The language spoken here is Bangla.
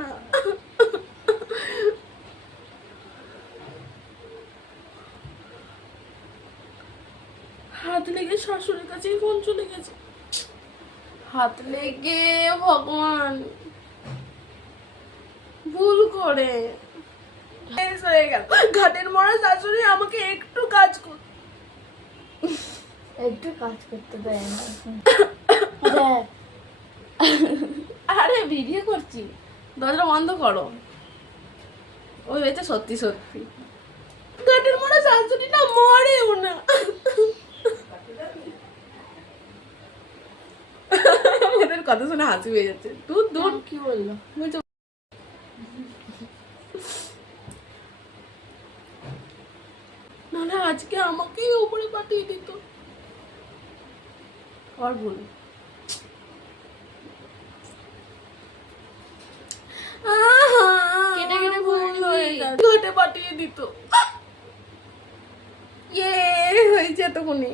না। হাত লেগে শাশুড়ির কাছেই ফোন চলে গেছে। হাত লেগে ভগবান ভুল করে হয়ে গেল। ঘাটের মরা শাশুড়ি আমাকে একটু কাজ করতে দেয় না। আরে ভিডিও করছি, দরজা বন্ধ করো। ওই হয়েছে সত্যি সত্যি ঘাটের মরা শাশুড়ি না মরেও না। ওদের কথা শুনে হাসি পেয়ে যাচ্ছে। দূর দূর কি বললো? নাহলে আজকে আমাকেই উপরে পাঠিয়ে দিত। আর বল কেটে কেটে ঘাটে পাঠিয়ে দিত। ইয়ে হয়েছে এতক্ষণে।